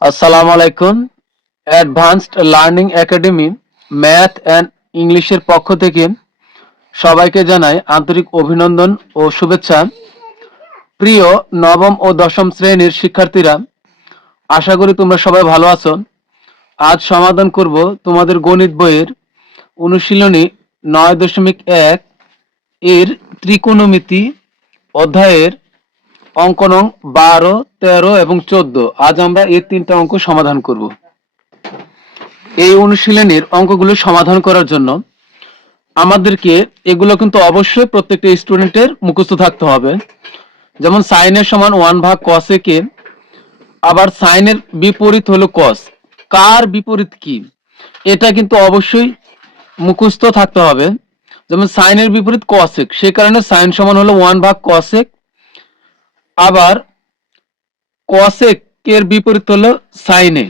আসসালামু আলাইকুম। Advanced learning academy math and ইংলিশের পক্ষ থেকে সবাইকে জানাই আন্তরিক অভিনন্দন ও শুভেচ্ছা। প্রিয় নবম ও দশম শ্রেণীর শিক্ষার্থীরা, আশা করি তোমরা সবাই ভালো আছো। আজ সমাধান করব তোমাদের গণিত বইয়ের অনুশীলনী 9.1 এর ত্রিকোণমিতি অধ্যায়ের অঙ্ক নং 12, 13 এবং 14। আজ আমরা এই তিনটা অঙ্ক সমাধান করব। এই অনুশীলনীর অঙ্কগুলো সমাধান করার জন্য আমাদেরকে এগুলো কিন্তু অবশ্যই প্রত্যেকটা স্টুডেন্টের মুখস্থ থাকতে হবে। যেমন সাইনের সমান 1/cos-এ, আবার সাইনের বিপরীত হলো কস। কার বিপরীত কি এটা কিন্তু অবশ্যই মুখস্থ থাকতে হবে। যেমন সাইনের বিপরীত কসেক, সে কারণে সাইন সমান হলো 1/cos-এ। আবার কসেক এর বিপরীত হলো সাইনে,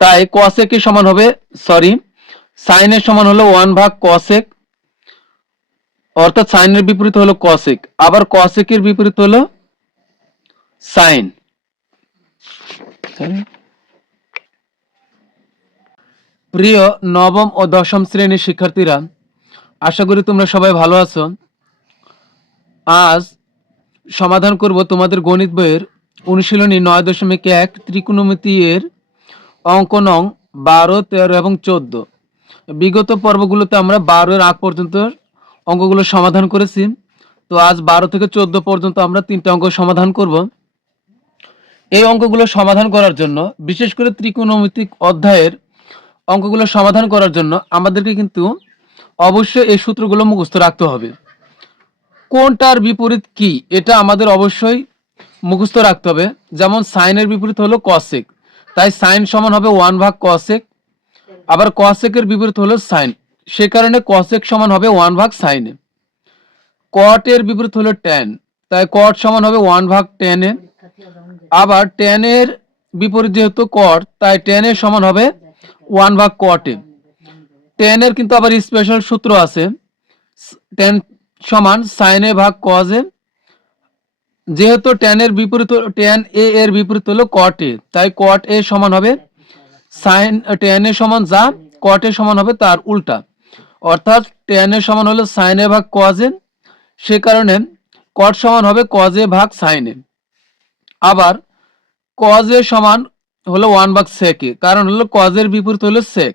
তাই কসেক এর সমান হবে সাইনের সমান হলো 1/cos-এ, অর্থাৎ সাইনের বিপরীত হলো কসেক। আবার কসেক এর বিপরীত হলো সাইন। প্রিয় নবম ও দশম শ্রেণীর শিক্ষার্থীরা, আশা করি তোমরা সবাই ভালো আছো। আজ সমাধান করব তোমাদের গণিত বইয়ের অনুশীলনী 9.1 ত্রিকোণমিতি এর অঙ্ক নং 12, 13 এবং 14। বিগত পর্বগুলোতে আমরা 12 এর আগ পর্যন্ত অঙ্কগুলো সমাধান করেছি। তো আজ 12 থেকে 14 পর্যন্ত আমরা তিনটা অঙ্ক সমাধান করব। এই অঙ্কগুলো সমাধান করার জন্য, বিশেষ করে ত্রিকোণমিতিক অধ্যায়ের অঙ্কগুলো সমাধান করার জন্য আমাদেরকে কিন্তু অবশ্যই এই সূত্রগুলো মুখস্থ রাখতে হবে। কোনটার বিপরীত কি এটা আমাদের অবশ্যই মুখস্থ রাখতে হবে। যেমন সাইনের বিপরীত হলো কসেক, তাই সাইন সমান হবে 1/cos-এ। আবার কসেক এর বিপরীত হলো সাইন, সে কারণে কসেক সমান হবে 1/sin-এ। কট এর বিপরীত হলো ট্যান, তাই কট সমান হবে 1/tan-এ। আবার ট্যান এর বিপরীত যেহেতু কট, তাই ট্যান এর সমান হবে 1/cot-এ। ট্যান এর কিন্তু আবার স্পেশাল সূত্র আছে, ট্যান সমান সাইন এ ভাগ কজ-এ। যেহেতু ট্যান এ এর বিপরীত হলো কট এ, তাই কট এ সমান হবে সাইন ট্যান এ সমান যা, কট এ সমান হবে তার উল্টা, অর্থাৎ ট্যান এ সমান হলো সাইন এ ভাগ কজ-এ, সে কারণে কট সমান হবে কজ এ ভাগ সাইন এ। আবার কজ এ সমান হলো 1/sec-এ, কারণ হলো কজ এর বিপরীত হলো সেক।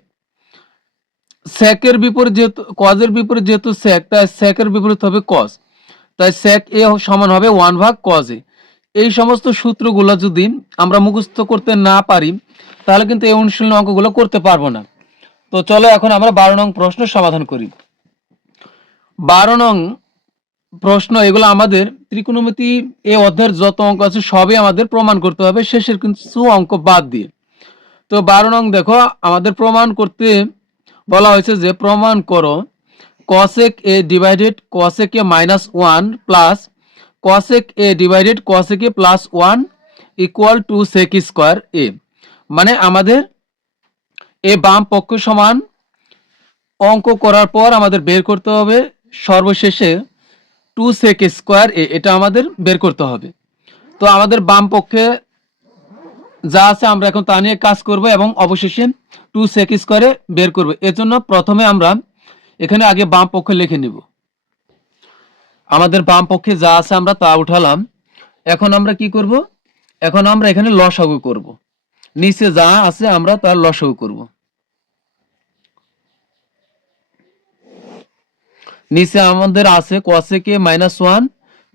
সেকের বিপরীত যেহেতু কজের বিপরীত যেহেতু সেক, তাই সেকের বিপরীত হবে কজ, তাই সেক এ সমান হবে 1/cos-এ। এই সমস্ত সূত্রগুলো যদি আমরা মুখস্থ করতে না পারি, তাহলে কিন্তু এই অনুশীলনী অঙ্কগুলো করতে পারবো না। তো চলো এখন আমরা 12 নং প্রশ্ন সমাধান করি। 12 নং প্রশ্ন, এগুলো আমাদের ত্রিকোণমিতি এই অধ্যায়ের যত অঙ্ক আছে সবই আমাদের প্রমাণ করতে হবে, শেষের কিছু অঙ্ক বাদ দিয়ে। তো 12 নং দেখো, আমাদের প্রমাণ করতে বলা হয়েছে যে প্রমাণ করো cosec a divided cosec a minus 1 plus cosec a divided cosec a plus 1 equal to sec square a। মানে আমাদের এ বাম পক্ষ সমান অঙ্ক করার পর আমাদের বের করতে হবে সর্বশেষে 2 sec স্কোয়ার a, এটা আমাদের বের করতে হবে। তো আমাদের বাম পক্ষে যা আছে আমরা এখন তা নিয়ে কাজ করব এবং অবশেষে 2 sec স্কোয়ারে বের করব। এর জন্য প্রথমে আমরা এখানে আগে বাম পক্ষে লিখে নিব। আমাদের বাম পক্ষে যা আছে আমরা তা উঠালাম। এখন আমরা কি করব, এখন আমরা এখানে লসাগু করব। নিচে যা আছে আমরা তার লসাগু করব। নিচে আমাদের আছে cosec a minus 1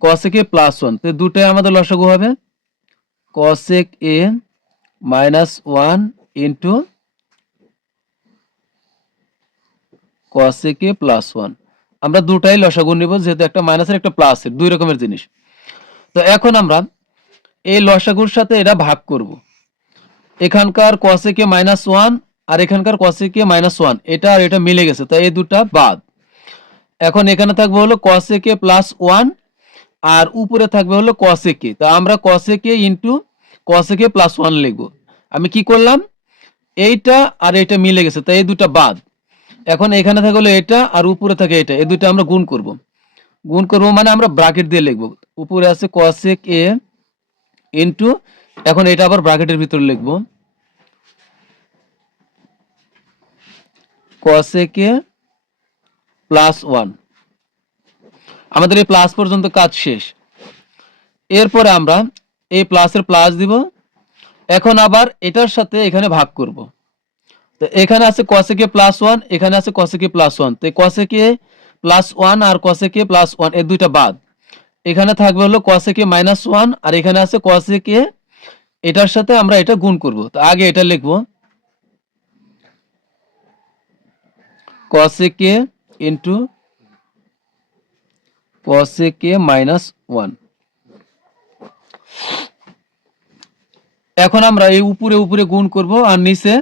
cosec a plus 1, তো দুটাই আমাদের লসাগু হবে cosec a minus 1 into cosec a plus 1। আমরা দুটাই লসাগু নিব, যেহেতু একটা মাইনাসের একটা প্লাসের, দুই রকমের জিনিস। তো এখন আমরা এই লসাগুর সাথে এটা ভাগ করব। এখানকার cosec a minus 1 আর এখানকার cosec a minus 1, এটা আর এটা মিলে গেছে, তাই এই দুটা বাদ। এখন এখানে থাকবে হলো cosec a plus 1 আর উপরে থাকবে হলো cosec a। তা আমরা cosec a into cosec a plus 1 লিখব। আমি কি করলাম, এইটা আর এটা মিলে গেছে, তাই এই দুটা বাদ। এখন এখানে থাকে হলো এটা আর উপরে থাকে এটা, এই দুটো আমরা গুণ করব। গুণ করব মানে আমরা ব্র্যাকেট দিয়ে লিখব। উপরে আছে cosec a into এখন এটা আবার ব্র্যাকেটের ভিতরে লিখবো, cosec a প্লাস 1। আমাদের এই প্লাস পর্যন্ত কাজ শেষ। এরপরে আমরা এই প্লাসের প্লাস দিব, এখন আবার এটার সাথে এখানে ভাগ করব। তো এখানে আছে cosec a প্লাস 1, এখানে আছে cosec a প্লাস 1। তো cosec a প্লাস 1 আর cosec a প্লাস 1 এই দুইটা বাদ, এখানে থাকবে হলো cosec a মাইনাস 1, আর এখানে আছে cosec a, এটার সাথে আমরা এটা গুণ করব। তো আগে এটা লিখব, cosec a into cosec a minus 1। এখন আমরা এই উপরে উপরে গুণ করব, আর নিচে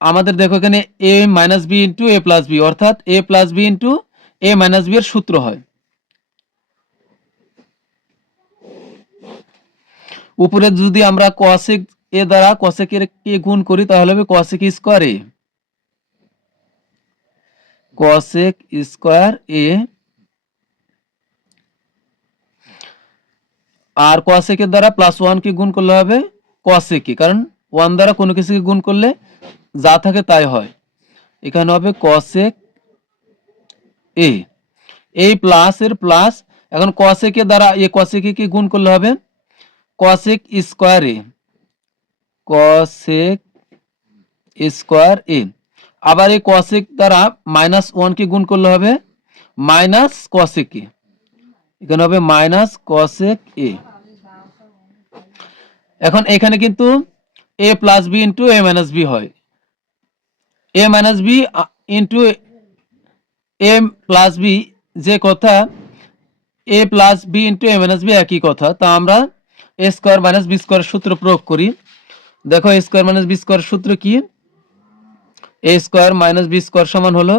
আমাদের দেখো এখানে a minus B into A plus B, অর্থাৎ a plus B into A minus B এর সূত্র হয়। উপরে যদি আমরা cosec a দ্বারা cosec এর কে গুণ করি তাহলে হবে cosec square a, cosec square a, আর cosec এর দ্বারা প্লাস 1 কে গুণ করলে হবে cosec a, কারণ 1 দ্বারা কোনো কিছুকে গুণ করলে যা থাকে তাই হয়। এখানে হবে cosec a, এই প্লাস এর প্লাস, এখন cosec এর দ্বারা এই cosec a কে গুণ করলে হবে cosec square a, cosec square a। আবার এই cosec দ্বারা মাইনাস 1 কে গুণ করলে হবে মাইনাস cosec a, এখানে হবে মাইনাস cosec a। এখন এখানে কিন্তু a plus B into A minus B হয়, A minus B into A plus B যে কথা, A plus B into A minus B একই কথা। তা আমরা A square minus B square সূত্র প্রয়োগ করি। দেখো A square minus B square সূত্র কি, A square minus B square সমান হলো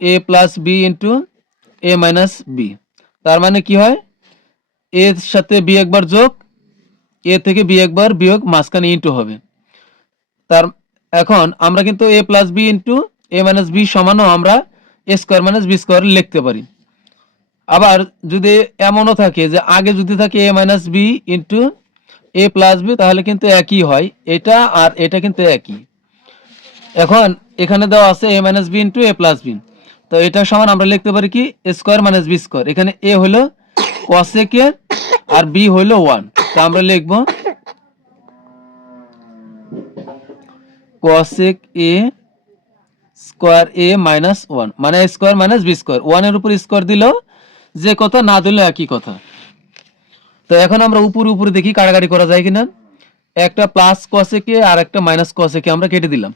A plus B into A minus B. তার মানে কি হয়, এর সাথে বি একবার যোগ, এ থেকে বি একবার বিয়োগ, মাঝখানে ইন্টু হবে। তার এখন আমরা কিন্তু এ plus B into A minus B সমানও আমরা A square minus B square লিখতে পারি। আবার যদি এমনও থাকে যে আগে যদি থাকে এ minus B into A plus B, তাহলে কিন্তু একই হয়, এটা আর এটা কিন্তু একই। এখন এখানে দেওয়া আছে এ minus B into A plus B, তো এটা সমান আমরা লিখতে পারি কি স্কোয়ার মাইনাস বি স্কোয়ার। এখানে এ হলো cosec a আর বি হলো 1, তো আমরা লিখবো cosec a square a minus 1, মানে স্কোয়ার মাইনাস বি স্কোয়ার, 1 এর উপর স্কোয়ার দিলেও যে কথা, না দিলেও একই কথা। তো এখন আমরা উপরে উপরে দেখি কাটাকাটি করা যায় কিনা। একটা প্লাস cosec a আর একটা মাইনাস cosec a আমরা কেটে দিলাম।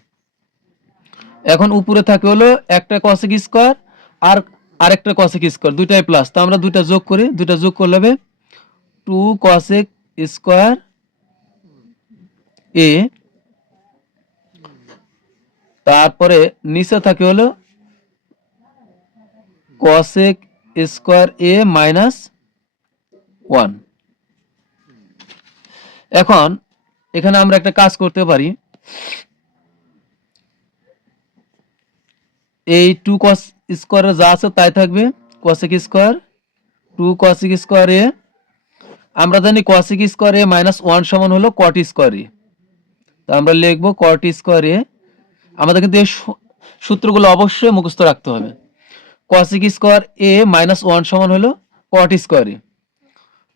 এখন উপরে থাকে হলো একটা cosec স্কোয়ার আর আরেকটা cosec স্কোয়ার, দুইটাই প্লাস, তো আমরা দুইটা যোগ করি, দুইটা যোগ করলে হবে 2 cosec স্কোয়ার a, তারপরে নিচে থাকে হলো cosec স্কোয়ার a মাইনাস 1। এখন এখানে আমরা একটা কাজ করতে পারি, এই 2 cos স্কোয়ারে যা আছে তাই থাকবে, cosec square 2 cosec square a, আমরা জানি cosec স্কোয়ার a মাইনাস 1 সমান হলো cot স্কোয়ার a, তো আমরা লিখবো cot স্কোয়ার a। আমাদের কিন্তু এই সূত্রগুলো অবশ্যই মুখস্থ রাখতে হবে। cosec স্কোয়ার a মাইনাস 1 সমান হলো cot স্কোয়ার a।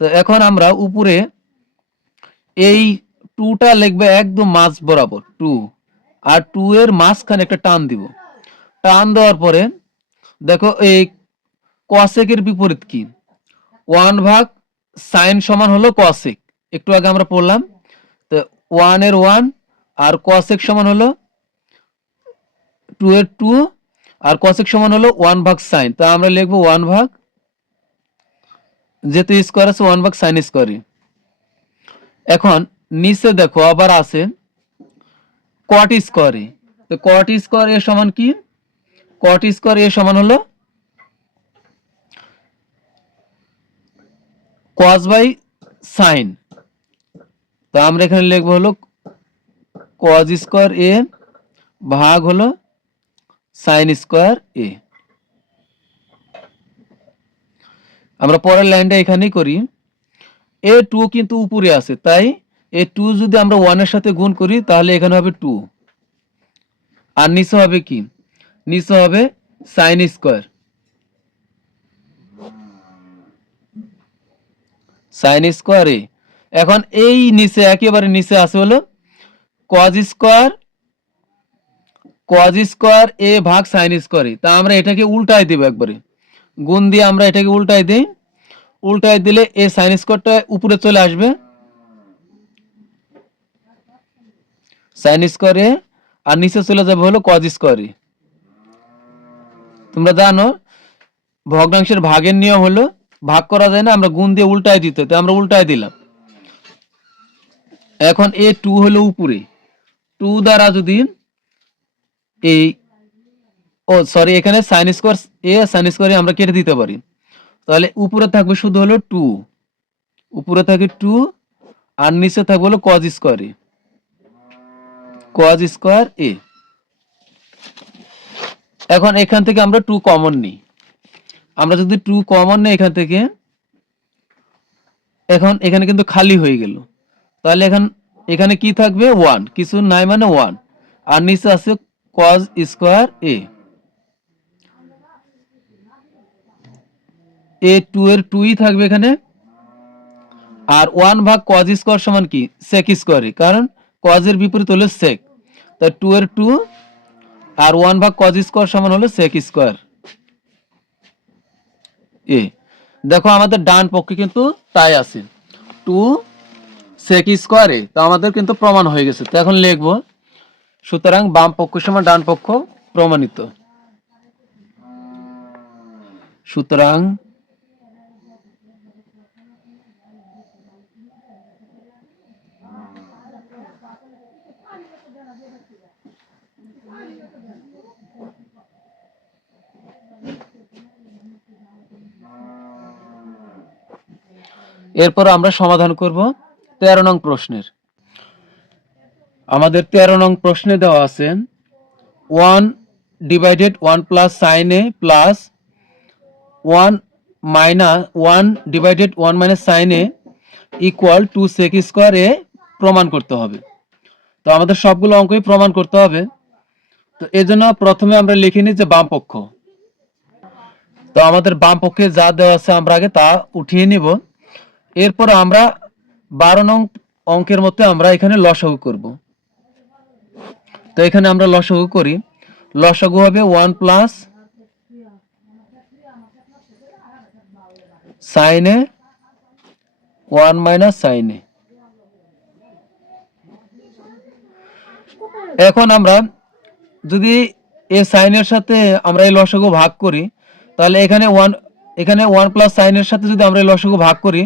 তো এখন আমরা উপরে এই 2টা লিখবে একদম মাঝ বরাবর 2, আর 2 এর মাঝখানে একটা টান দিব। টান দেওয়ার পরে দেখো এই cosec এর বিপরীত কি, 1 ভাগ sin সমান হলো cosec, একটু আগে আমরা পড়লাম। তো 1 এর 1 আর cosec সমান হলো 2 এর 2, আর cosec সমান হলো 1 ভাগ sin, তা আমরা লিখবো 1 ভাগ, যেহেতু স্কয়ার আছে 1 ভাগ sin স্কয়ার। এখন নিচে দেখো আবার আছে cot স্কয়ার, তো cot স্কয়ার এর সমান কি, cot স্কয়ার এর সমান হলো cos বাই sin, তো আমরা এখানে লিখবো হলো cos স্কয়ার a ভাগ হলো sin স্কয়ার a। আমরা পরের লাইনটা এখানেই করি, a2 কিন্তু উপরে আছে, তাই এই 2 যদি আমরা 1 এর সাথে গুণ করি তাহলে এখানে হবে 2, আর নিচে হবে কি, নিচে হবে sin square, sin square a। এখন এই নিচে একেবারে নিচে আছে হলো cos স্কয়ার a ভাগ sin স্কয়ার a। তা আমরা এটাকে উল্টাই দেব, একবারে গুণ দিয়ে আমরা এটাকে উল্টাই দেই, উল্টাই দিলে a sin স্কয়ারটা উপরে চলে আসবে, sin স্কয়ার a, আর নিচে চলে যাবে হলো cos স্কয়ার a। তোমরা জানো ভগ্নাংশের ভাগের নিয়ম হলো ভাগ করা যায় না, আমরা গুণ দিয়ে উল্টাই দিতে, তো আমরা উল্টাই দিলাম। এখন এ 2 হলো উপরে, 2 দ্বারা যদি এই সরি এখানে sin square a sin square a আমরা কেটে দিতে পারি, তাহলে উপরে থাকবে শুধু হলো 2, উপরে থাকে 2, আর নিচে থাকবে হলো cos square a, cos square a। এখন এখান থেকে আমরা 2 কমন নিই, আমরা যদি 2 কমন নেই এখান থেকে, এখন এখানে কিন্তু খালি হয়ে গেল, তাহলে এখানে কি থাকবে 1, কিছু নাই মানে 1, আর নিচে আছে cos স্কয়ার a। এ 2 এর 2ই থাকবে এখানে, আর 1 ভাগ cos স্কয়ার সমান কি sec স্কয়ার a, কারণ cos এর বিপরীত হলো sec, তাই 2 এর 2 আর 1 ভাগ cos স্কয়ার সমান হলো sec স্কয়ার a। দেখো আমাদের ডান পক্ষে কিন্তু তাই আছে 2 sec স্কয়ার a, তো আমাদের কিন্তু প্রমাণ হয়ে গেছে। তো এখন লিখব, সুতরাং বাম পক্ষ সমান ডান পক্ষ প্রমাণিত। সুতরাং এরপর আমরা সমাধান করব 13 নং প্রশ্নের। আমাদের 13 নং প্রশ্নে দেওয়া আছে 1 divided 1 plus sin a plus 1 minus 1 divided 1 minus sin a equal to sec square a প্রমাণ করতে হবে। তো আমাদের সবগুলো অঙ্কই প্রমাণ করতে হবে, তো এজন্য প্রথমে আমরা লিখে নিই যে বাম পক্ষ। তো আমাদের বাম পক্ষে যা দেওয়া আছে আমরা আগে তা উঠিয়ে নিব, এরপর আমরা 12 নং অঙ্কের মধ্যে আমরা এখানে লসাগু করব। তো এখানে আমরা লসাগু করি, লসাগু হবে 1 plus sin a 1 minus sin a। এখন আমরা যদি এই sin এর সাথে আমরা এই লসাগু ভাগ করি, তাহলে এখানে 1 প্লাস sin এর সাথে যদি আমরা এই লসাগু ভাগ করি,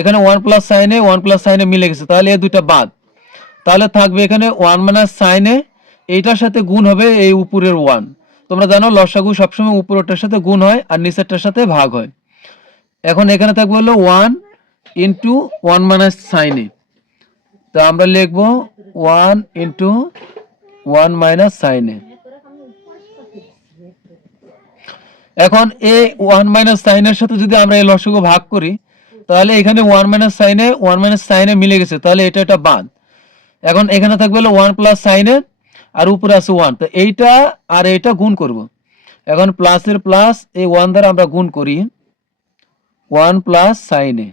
এখানে 1 plus sin a 1 plus sin a মিলে গেছে, তাহলে এই দুইটা বাদ, তাহলে থাকবে এখানে 1 মাইনাস sin a, এইটার সাথে গুণ হবে এই উপরের 1। তোমরা জানো লসাগু সবসময় উপরেরটার সাথে গুণ হয় আর নিচেরটার সাথে ভাগ হয়। এখন এখানে থাকবে হলো 1 ইন্টু 1 মাইনাস sin a, তো আমরা লিখবো 1 ইন্টু 1 মাইনাস sin a। এখন এই 1 মাইনাস sin এর সাথে যদি আমরা এই লসাগু ভাগ করি, তাহলে এখানে 1 minus sin a 1 minus sin a মিলে গেছে, তাহলে এটা বাদ। এখন এখানে থাকবে হলো 1 প্লাস sin a, আর উপরে আছে 1, তো এইটা আর এইটা গুণ করব। এখন প্লাসের প্লাস এই 1 দ্বারা আমরা গুণ করি, 1 প্লাস sin a।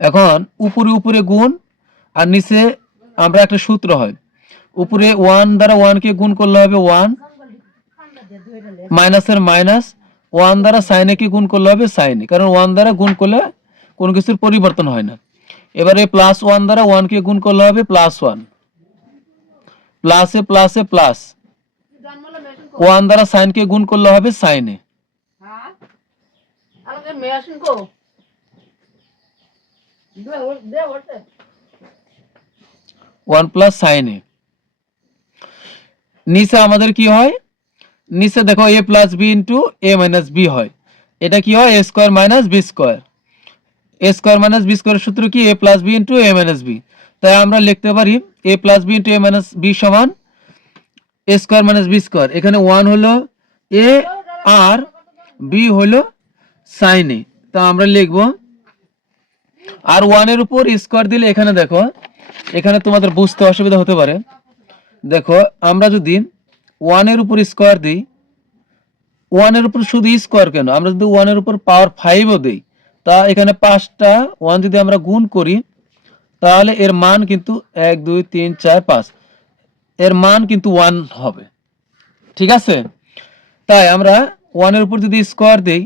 এখন উপরে উপরে গুণ আর নিচে আমরা একটা সূত্র হয়, উপরে 1 দ্বারা 1 কে গুণ করলে হবে 1, মাইনাসের মাইনাস, 1 দ্বারা sin a কে গুণ করলে হবে sin a, কারণ 1 দ্বারা গুণ করলে কোনো কিছুর পরিবর্তন হয় না। এবারে প্লাস 1 দ্বারা 1 কে গুণ করলে হবে প্লাস 1, প্লাসে প্লাসে প্লাস, 1 দ্বারা sin কে গুণ করলে হবে sin a। 1 plus sin a। নিচে আমাদের কি হয়, নিচে দেখো a plus b into a minus b হয়, এটা কি হয় a square minus b square, a square minus b স্কয়ারের সূত্র কি a plus b into a minus b, তাই আমরা লিখতে পারি a plus b into a minus b সমান a square minus b square. এখানে 1 হলো a আর b হলো sin a, তা আমরা লিখব, আর 1 এর উপর স্কোয়ার দিলে এখানে দেখো, এখানে তোমাদের বুঝতে অসুবিধা হতে পারে। দেখো আমরা যদি 1 এর উপর স্কোয়ার দিই, 1 এর উপর শুধু স্কোয়ার কেন, আমরা যদি 1 এর উপর পাওয়ার 5ও দিই, তা এখানে 5টা 1 যদি আমরা গুণ করি, তাহলে এর মান কিন্তু 1 2 3 4 5, এর মান কিন্তু 1 হবে। ঠিক আছে, তাই আমরা 1 এর উপর যদি স্কোয়ার দিই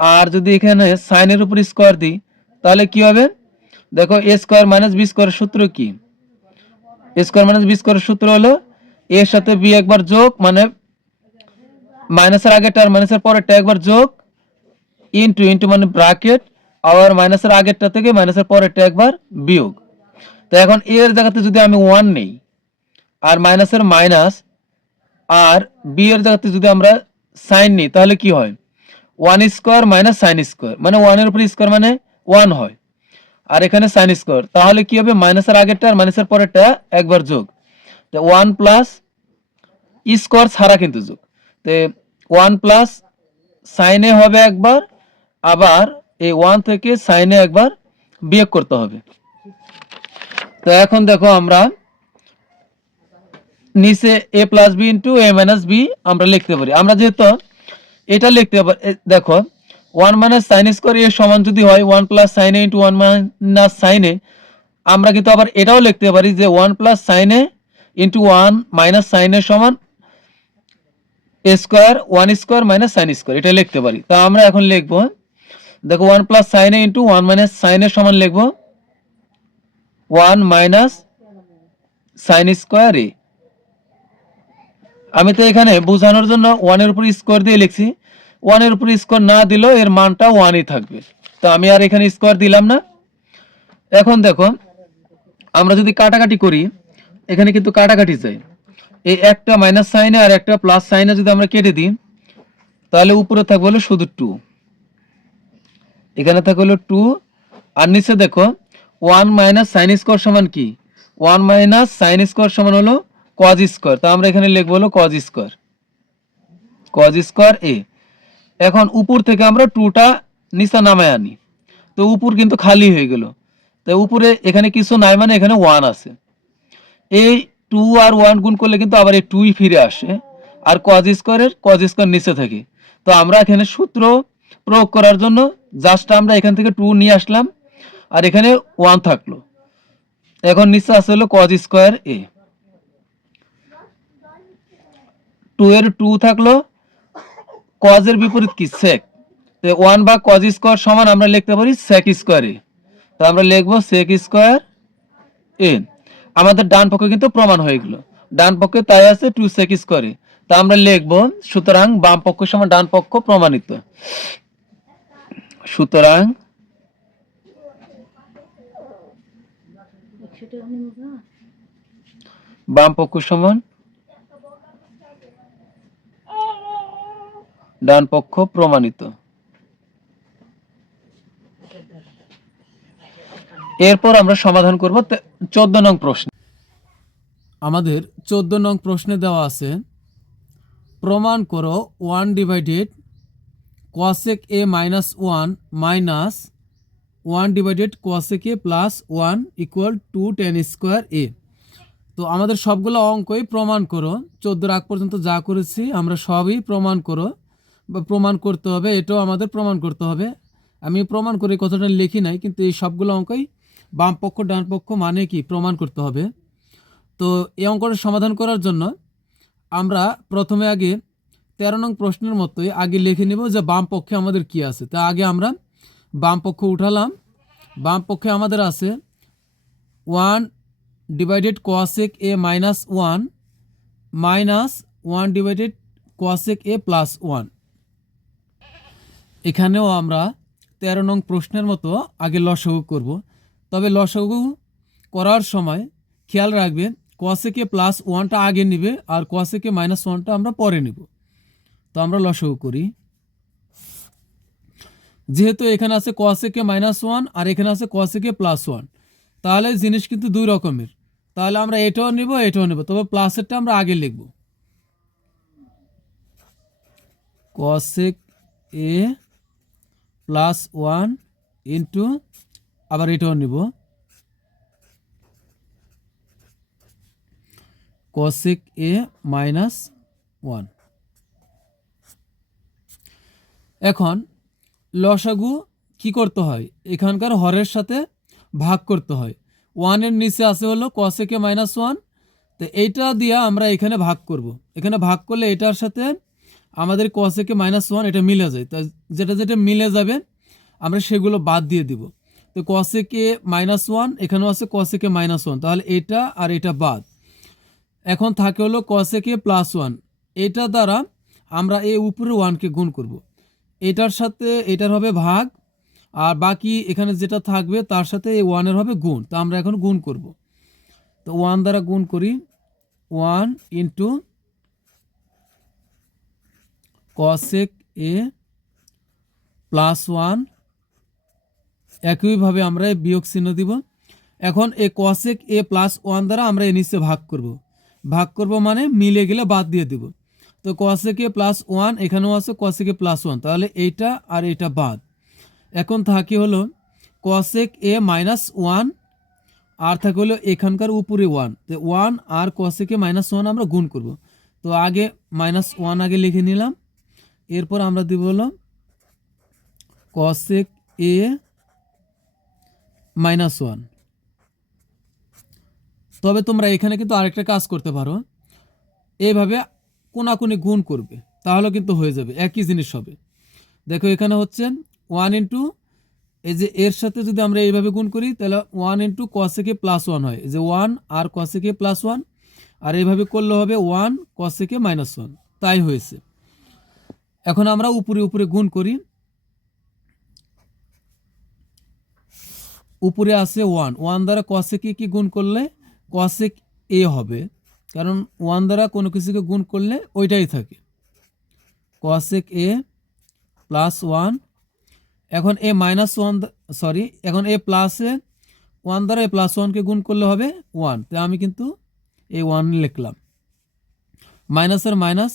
আর যদি এখানে সাইনের উপর স্কোয়ার দিই, তাহলে কি হবে? দেখো এ স্কোয়ার মাইনাস বি স্কোয়ারের সূত্র কি? এ স্কোয়ার মাইনাস বি স্কোয়ারের সূত্র হলো এর সাথে বি একবার যোগ, মানে মাইনাসের আগেরটা আর মাইনাসের পরেরটা একবার যোগ, ইনটু ইনটু মানে ব্র্যাকেট, আবার মাইনাসের আগেরটা থেকে মাইনাসের পরেরটা একবার বিয়োগ। তো এখন এর জায়গাতে যদি আমি 1 নেই আর মাইনাসের মাইনাস, আর বি এর জায়গাতে যদি আমরা সাইন নিই, তাহলে কি হয়? 1 স্কোয়ার মাইনাস সাইন স্কোয়ার, মানে 1 এর উপর স্কোয়ার মানে 1 হয়, আর এখানে সাইন স্কোয়ার, তাহলে কি হবে? মাইনাসের আগেরটা আর মাইনাসের পরেরটা একবার যোগ, তো 1 প্লাস স্কোয়ার ছাড়া কিন্তু যোগ, তো 1 প্লাস সাইনে হবে একবার, আবার এই 1 থেকে সাইনে একবার বিয়োগ করতে হবে। তো এখন দেখো আমরা নিচে a plus B into a minus B আমরা লিখতে পারি। আমরা যেহেতু এটা লিখতে পারি, দেখো 1 মাইনাস সাইন স্কোয়ার এর সমান যদি হয় 1 plus sine A into 1 minus sine A, আমরা কিন্তু আবার এটাও লিখতে পারি যে 1 plus sine A into 1 minus sine এর সমান এ square 1 square minus sine square, এটা লিখতে পারি। তা আমরা এখন লিখবো, দেখো 1 plus sine A into 1 minus sine এর সমান লিখবো 1 মাইনাস সাইন স্কোয়ার এ। আমি তো এখানে বোঝানোর জন্য 1 এর উপর স্কোয়ার দিয়ে লিখছি, 1 এর উপর স্কোয়ার না দিলেও এর মানটা 1ই থাকবে, তো আমি আর এখানে স্কোয়ার দিলাম না। এখন দেখো আমরা যদি কাটাকাটি করি, এখানে কিন্তু কাটাকাটি যায়, এই একটা মাইনাস সাইনে আর একটা প্লাস সাইনে যদি আমরা কেটে দিই, তাহলে উপরে থাকবে হলো শুধু 2, এখানে থাকবে হলো 2, আর নিচে দেখো 1 মাইনাস সাইন স্কোয়ার সমান কি? 1 মাইনাস সাইন স্কোয়ার সমান হলো কজ স্কোয়ার, তো আমরা এখানে লিখবো হলো কজ স্কোয়ার, কজ স্কোয়ার এ। এখন উপর থেকে আমরা 2টা নিচে নামায় আনি, তো উপর কিন্তু খালি হয়ে গেল, তো উপরে এখানে কিছু নাই, মানে এখানে 1 আছে। এই 2 আর 1 গুণ করলে কিন্তু আবার এই 2ই ফিরে আসে, আর কজ স্কোয়ার নিচে থাকে। তো আমরা এখানে সূত্র প্রয়োগ করার জন্য জাস্ট আমরা এখান থেকে 2 নিয়ে আসলাম, আর এখানে 1 থাকলো। এখন নিচে আসে হলো কজ স্কোয়ার এ, 2 এর 2 থাকলো, কজ এর বিপরীত কি? সেক, 1 বা কজ স্কোয়ার সমান আমরা লিখতে পারি সেক স্কোয়ার এ, তো আমরা লিখবো সেক স্কোয়ার এ। আমাদের ডান পক্ষে কিন্তু প্রমাণ হয়ে গেল, ডান পক্ষে তাই আছে 2 সেক স্কোয়ার এ, তা আমরা লিখবো সুতরাং বাম পক্ষ সমান ডান পক্ষ প্রমাণিত, সুতরাং বাম পক্ষ সমান ডান পক্ষ প্রমাণিত। এরপর আমরা সমাধান করব 14 নং প্রশ্ন। আমাদের 14 নং প্রশ্নে দেওয়া আছে, প্রমাণ করো 1 divided cosec a minus 1 minus 1 divided cosec a plus 1 equal to tan square a। তো আমাদের সবগুলো অঙ্কই প্রমাণ করো, 14 আগ পর্যন্ত যা করেছি আমরা সবই প্রমাণ করো বা প্রমাণ করতে হবে, এটাও আমাদের প্রমাণ করতে হবে। আমি প্রমাণ করে কথাটা লিখি নাই, কিন্তু এই সবগুলো অঙ্কই বাম পক্ষ ডান পক্ষ মানে কি প্রমাণ করতে হবে। তো এই অঙ্কটা সমাধান করার জন্য আমরা প্রথমে আগে 13 নং প্রশ্নের মতোই আগে লিখে নেব যে বাম পক্ষে আমাদের কি আছে। তা আগে আমরা বাম পক্ষ উঠালাম, বাম পক্ষে আমাদের আছে 1 divided cosec a minus 1 minus 1 divided cosec a plus 1। এখানেও আমরা 13 নং প্রশ্নের মতো আগে লসাগু করব, তবে লসাগু করার সময় খেয়াল রাখবে cosec a প্লাস 1টা আগে নিবে আর cosec a মাইনাস 1টা আমরা পরে নিব। তো আমরা লসাগু করি, যেহেতু এখানে আছে cosec a মাইনাস 1 আর এখানে আছে cosec a প্লাস 1, তাহলে জিনিস কিন্তু দুই রকমের, তাহলে আমরা এটাও নিব এটাও নিব, তবে প্লাসেরটা আমরা আগে লিখব, cosec a plus one into আবার এটাও নিব কসেক এ মাইনাস ওয়ান। এখন লসাগু কি করতে হয়, এখানকার হরের সাথে ভাগ করতে হয়। ওয়ানের নিচে আছে হলো কসেক এ মাইনাস ওয়ান, তো এইটা দিয়ে আমরা এখানে ভাগ করব। এখানে ভাগ করলে এটার সাথে আমাদের কসেক এ মাইনাস ওয়ান এটা মিলে যায়, তাই যেটা যেটা মিলে যাবে আমরা সেগুলো বাদ দিয়ে দিব। তো কসেক এ মাইনাস ওয়ান, এখানেও আছে কসেক এ মাইনাস ওয়ান, তাহলে এটা আর এটা বাদ। এখন থাকে হলো কসেক এ প্লাস ওয়ান, এটা দ্বারা আমরা এই উপরে ওয়ানকে গুণ করব। এটার সাথে এটার হবে ভাগ, আর বাকি এখানে যেটা থাকবে তার সাথে এই ওয়ানের হবে গুণ। তো আমরা এখন গুণ করব। তো ওয়ান দ্বারা গুণ করি, ওয়ান ইন্টু কসেক এ প্লাস ওয়ান, একইভাবে আমরা বিয়োগ চিহ্ন দিব। এখন এই কসেক এ প্লাস ওয়ান দ্বারা আমরা এ নিচে ভাগ করব। ভাগ করব মানে মিলে গেলে বাদ দিয়ে দিব। তো কসেক এ প্লাস ওয়ান, এখানেও আছে কসেক এ প্লাস ওয়ান, তাহলে এইটা আর এটা বাদ। এখন থাকে হলো কসেক এ মাইনাস ওয়ান, আর থাকে হলো এখানকার উপরে ওয়ান। তো ওয়ান আর কসেক এ মাইনাস ওয়ান আমরা গুণ করব। তো আগে মাইনাস ওয়ান আগে লিখে নিলাম, এরপর আমরা দিব হলো কসেক এ মাইনাস ওয়ান। তবে তোমরা এখানে কিন্তু আরেকটা কাজ করতে পারো, এইভাবে কোনাকুনি গুণ করবে, তাহলে কিন্তু হয়ে যাবে, একই জিনিস হবে। দেখো এখানে হচ্ছে ওয়ান ইন্টু, এই যে এর সাথে যদি আমরা এইভাবে গুণ করি তাহলে ওয়ান ইন্টু কসেক এ প্লাস ওয়ান হয়, এই যে ওয়ান আর কসেক এ প্লাস ওয়ান, আর এইভাবে করলে হবে ওয়ান কসেক এ মাইনাস ওয়ান, তাই হয়েছে। এখন আমরা উপরে উপরে গুণ করি, উপরে আছে ওয়ান, ওয়ান দ্বারা কসেক এ কি গুণ করলে কসেক এ হবে, কারণ ওয়ান দ্বারা কোনো কিছুকে গুণ করলে ওইটাই থাকে, কসেক এ প্লাস ওয়ান। এখন এ মাইনাস ওয়ান, সরি, এখন এ প্লাসে ওয়ান দ্বারা এ প্লাস ওয়ানকে গুণ করলে হবে ওয়ান, তো আমি কিন্তু এই ওয়ান লিখলাম। মাইনাসের মাইনাস,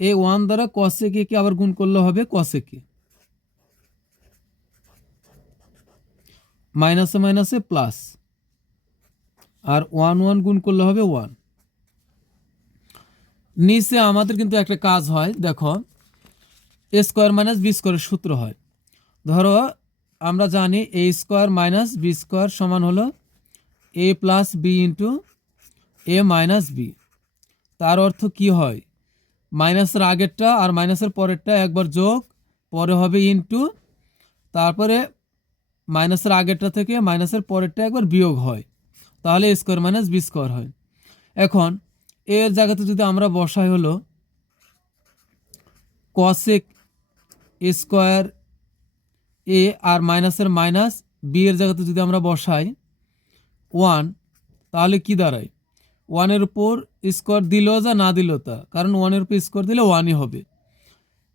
এই ওয়ান দ্বারা কসেক এ কে আবার গুণ করলে হবে কসেক এ, মাইনাসে মাইনাসে প্লাস, আর ওয়ান ওয়ান গুণ করলে হবে ওয়ান। নিচে আমাদের কিন্তু একটা কাজ হয়, দেখো এ স্কোয়ার মাইনাস বি স্কোয়ারের সূত্র হয়। ধরো আমরা জানি এ স্কোয়ার মাইনাস বি স্কোয়ার সমান হলো A plus B into A minus B. তার অর্থ কি হয়, মাইনাসের আগেরটা আর মাইনাসের পরেরটা একবার যোগ, পরে হবে ইন্টু, তারপরে মাইনাসের আগেরটা থেকে মাইনাসের পরেরটা একবার বিয়োগ হয়, তাহলে এ স্কোয়ার মাইনাস বি স্কোয়ার হয়। এখন এর জায়গাতে যদি আমরা বসাই হলো কসেক স্কোয়ার এ, আর মাইনাসের মাইনাস বি এর জায়গাতে যদি আমরা বসাই ওয়ান, তাহলে কি দাঁড়ায়, ওয়ানের উপর স্কোয়ার দিলেও যা না দিলেও তা, কারণ ওয়ানের উপর স্কোয়ার দিলে ওয়ানই হবে।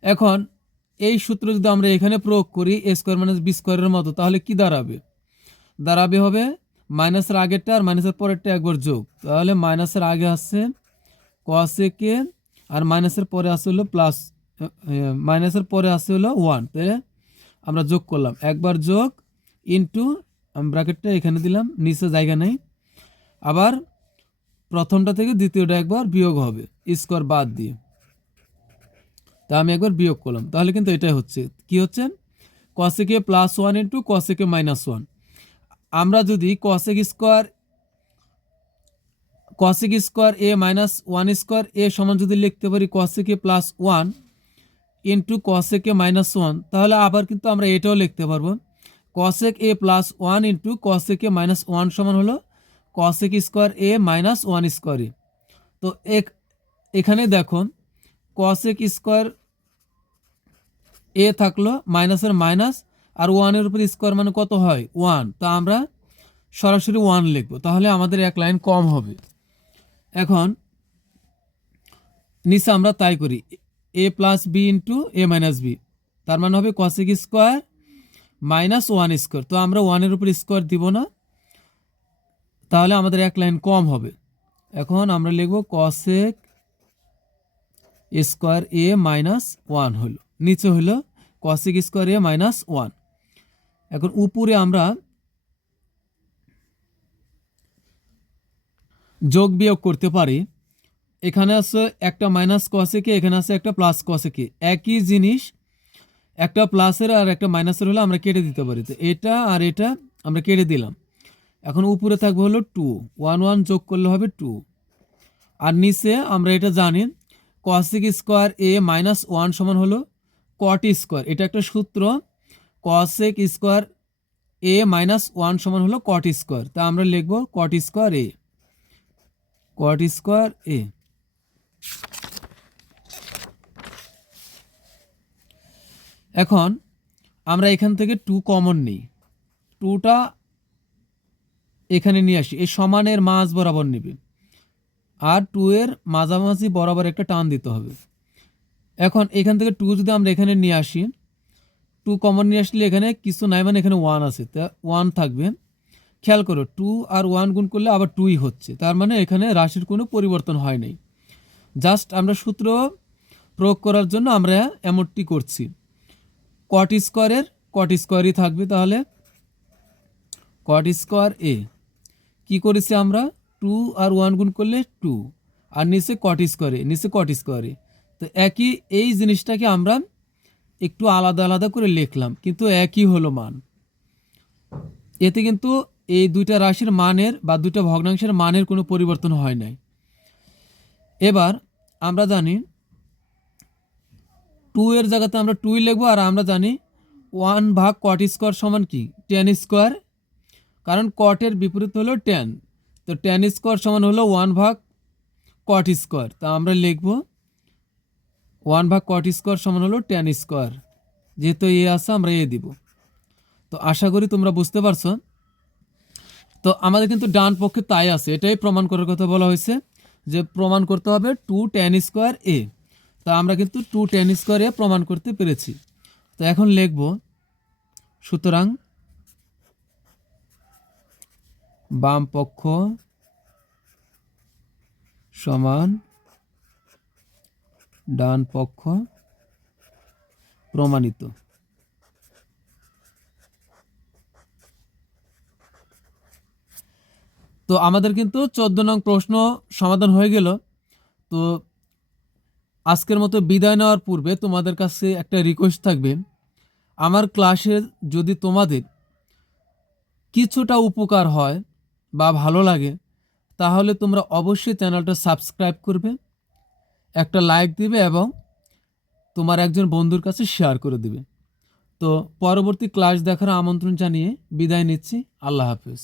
এখন এই সূত্র যদি আমরা এখানে প্রয়োগ করি এ স্কোয়ার মাইনাস বি স্কোয়ারের মতো, তাহলে কি দাঁড়াবে, দাঁড়াবে হবে মাইনাসের আগেরটা আর মাইনাসের পরেরটা একবার যোগ, তাহলে মাইনাসের আগে আসছে কসেক এ, আর মাইনাসের পরে আসছে হলো প্লাস, মাইনাসের পরে আসছে হলো ওয়ান, তাই আমরা যোগ করলাম, একবার যোগ ইন্টু, ব্র্যাকেটটা এখানে দিলাম, নিচে জায়গা নেই, আবার প্রথমটা থেকে দ্বিতীয়টা একবার বিয়োগ হবে স্কোয়ার বাদ দিয়ে, তা আমি একবার বিয়োগ করলাম, তাহলে কিন্তু এটাই হচ্ছে, কি হচ্ছে কসেক এ প্লাস ওয়ান ইন্টু কসেক এ মাইনাস ওয়ান। আমরা যদি কসেক স্কোয়ার এ মাইনাস ওয়ান স্কোয়ার এ সমান যদি লিখতে পারি কসেক এ প্লাস ওয়ান ইন্টু কসেক এ মাইনাস ওয়ান, তাহলে আবার কিন্তু আমরা এটাও লিখতে পারবো কসেক এ প্লাস ওয়ান ইন্টু কসেক এ মাইনাস ওয়ান সমান হলো কসেক স্কোয়ার এ মাইনাস ওয়ান স্কোয়ার এ। তো এখানে দেখো কসেক স্কোয়ার এ থাকলো, মাইনাসের মাইনাস, আর ওয়ানের উপর স্কোয়ার মানে কত হয় ওয়ান, তা আমরা সরাসরি ওয়ান লিখবো, তাহলে আমাদের এক লাইন কম হবে। এখন নিচে আমরা তাই করি এ plus B into A minus B, তার মানে হবে cosec square minus one square, তো আমরা ওয়ানের উপর স্কোয়ার দিব না, তাহলে আমাদের এক লাইন কম হবে। এখন আমরা লিখব কসেক স্কোয়ার এ মাইনাস ওয়ান, হলো নিচে হলো কসেক স্কোয়ার এ মাইনাস ওয়ান। এখন উপরে আমরা যোগ বিয়োগ করতে পারি। এখানে আছে একটা মাইনাস কসেকে, এখানে আছে একটা প্লাস কসেকে, একই জিনিস একটা প্লাসের আর একটা মাইনাসের হলে আমরা কেটে দিতে পারি। তো এটা আর এটা আমরা কেটে দিলাম। এখন উপরে থাকবে হলো 2, 1 1 যোগ করলে হবে 2। আর নিচে আমরা এটা জানি কসেক স্কোয়ার এ মাইনাস 1 সমান হলো কট স্কোয়ার। এটা একটা সূত্র, কসেক স্কোয়ার এ মাইনাস 1 সমান হলো কট স্কোয়ার। তা আমরা লিখব কট স্কোয়ার এ, কট স্কোয়ার এ। এখন আমরা এখান থেকে 2 কমন নিই, 2টা এখানে নিয়ে আসি, এই সমানের মাঝ বরাবর নেবে আর 2 এর মাঝামাঝি বরাবর একটা টান দিতে হবে। এখন এখান থেকে 2 যদি আমরা এখানে নিয়ে আসি, 2 কমন নিয়ে আসলে এখানে কিছু নাই, মানে এখানে 1 আছে, তা 1 থাকবে। খেয়াল করো 2 আর 1 গুণ করলে আবার 2ই হচ্ছে, তার মানে এখানে রাশির কোনো পরিবর্তন হয় নাই। জাস্ট আমরা সূত্র প্রয়োগ করার জন্য আমরা এমনটি করছি। কট স্কোয়ারের কট স্কোয়ারই থাকবে, তাহলে কট স্কোয়ার এ কী করেছি আমরা, 2 আর 1 গুণ করলে 2, আর নিচে কট স্কোয়ারে, নিচে কট স্কোয়ারে। তো একই এই জিনিসটাকে আমরা একটু আলাদা আলাদা করে লিখলাম, কিন্তু একই হলো মান। এতে কিন্তু এই দুইটা রাশির মানের বা দুইটা ভগ্নাংশের মানের কোনো পরিবর্তন হয় নাই। এবার আমরা জানি 2 এর জায়গাতে আমরা 2ই লিখবো, আর আমরা জানি 1 ভাগ কট স্কোয়ার সমান কি, টেন স্কোয়ার, কারণ কটের বিপরীত হলো টেন। তো টেন স্কোয়ার সমান হলো 1 ভাগ কট স্কোয়ার। তা আমরা লিখব 1 ভাগ কট স্কোয়ার সমান হলো টেন স্কোয়ার, যেহেতু এ আছে আমরা এ দিব। তো আশা করি তোমরা বুঝতে পারছো। তো আমাদের কিন্তু ডান পক্ষে তাই আছে, এটাই প্রমাণ করার কথা বলা হয়েছে, যে প্রমাণ করতে হবে 2 টেন স্কোয়ার এ। তা আমরা কিন্তু 2 টেন স্কোয়ার এ প্রমাণ করতে পেরেছি। তো এখন লিখব, সুতরাং বাম পক্ষ সমান ডান পক্ষ প্রমাণিত। তো আমাদের কিন্তু 14 নং প্রশ্ন সমাধান হয়ে গেল। তো আজকের মতো বিদায় নেওয়ার পূর্বে তোমাদের কাছে একটা রিকোয়েস্ট থাকবে, আমার ক্লাসে যদি তোমাদের কিছুটা উপকার হয় বা ভালো লাগে, তাহলে তোমরা অবশ্যই চ্যানেলটা সাবস্ক্রাইব করবে, একটা লাইক দিবে এবং তোমার একজন বন্ধুর কাছে শেয়ার করে দিবে। তো পরবর্তী ক্লাস দেখার আমন্ত্রণ জানিয়ে বিদায় নিচ্ছি। আল্লাহ হাফেজ।